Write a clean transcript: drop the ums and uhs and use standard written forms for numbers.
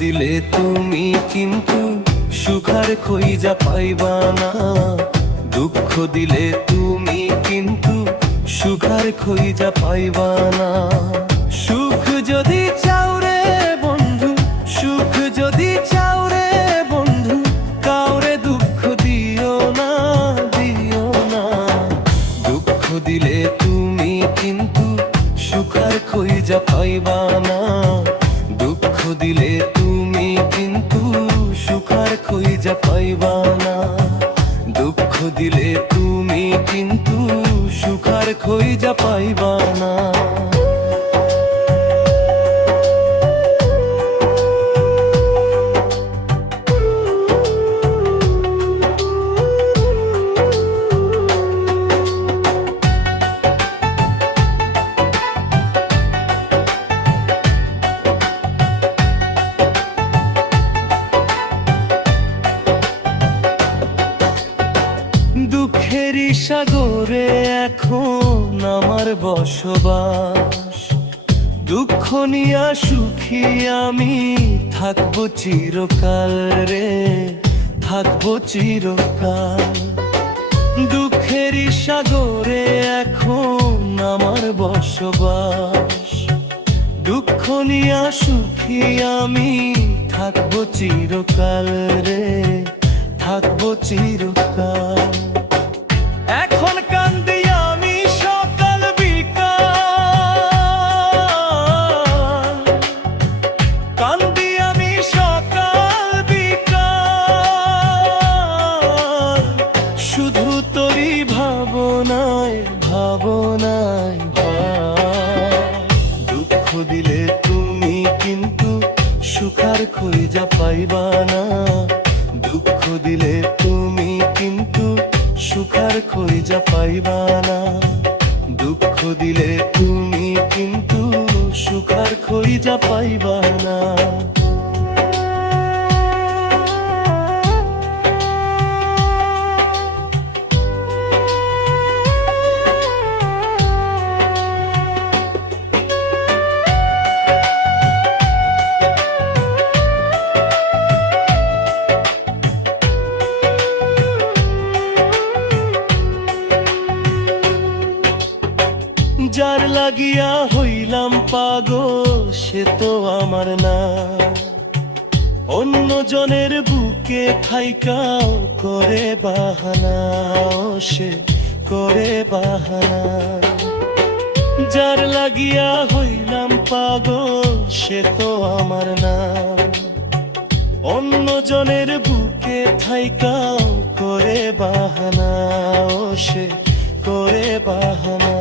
দিলে তুমি কিন্তু সুখার খইজা পাইবা না। দুঃখ দিলে তুমি কিন্তু সুখার খইজা পাইবা না। সুখ যদি চাও রে বন্ধু, সুখ যদি চাও রে বন্ধু, কাউরে দুঃখ দিও না, দিও না। দুঃখ দিলে তুমি কিন্তু সুখার খইজা পাইবা না। দুঃখ দিলে তুমি কিন্তু সুখার খইজা পাইবা না। দুঃখ দিলে তুমি কিন্তু সুখার খইজা পাইবা না। দুঃখেরই সাগরে এখন আমার বসবাস। দুঃখ নিয়া সুখী আমি থাকবো চিরকাল রে, থাকবো চিরকাল। দুঃখেরই সাগরে এখন আমার বসবাস। দুঃখ নিয়া সুখী আমি থাকবো চিরকাল রে, থাকবো চিরকাল। এখন কান্দি আমি সকাল বিকাল, কান্দি আমি সকাল বিকাল। শুধু তোরই ভাবনায়, ভাবনায় দুঃখ দিলে তুমি কিন্তু সুখার খইজা পাইবা না। দুঃখ দিলে তুমি কিন্তু সুখার খইজা পাইবা না। দুঃখ দিলে তুমি কিন্তু সুখার খইজা পাইবা না। যার লাগিয়া হইলাম পাগল সে তো আমার না। অন্য জনের বুকে থাইকাও করে বাহানা, সে করে বাহানা। যার লাগিয়া হইলাম পাগল সে তো আমার না। অন্য জনের বুকে থাইকাও করে বাহানা, সে করে বাহানা।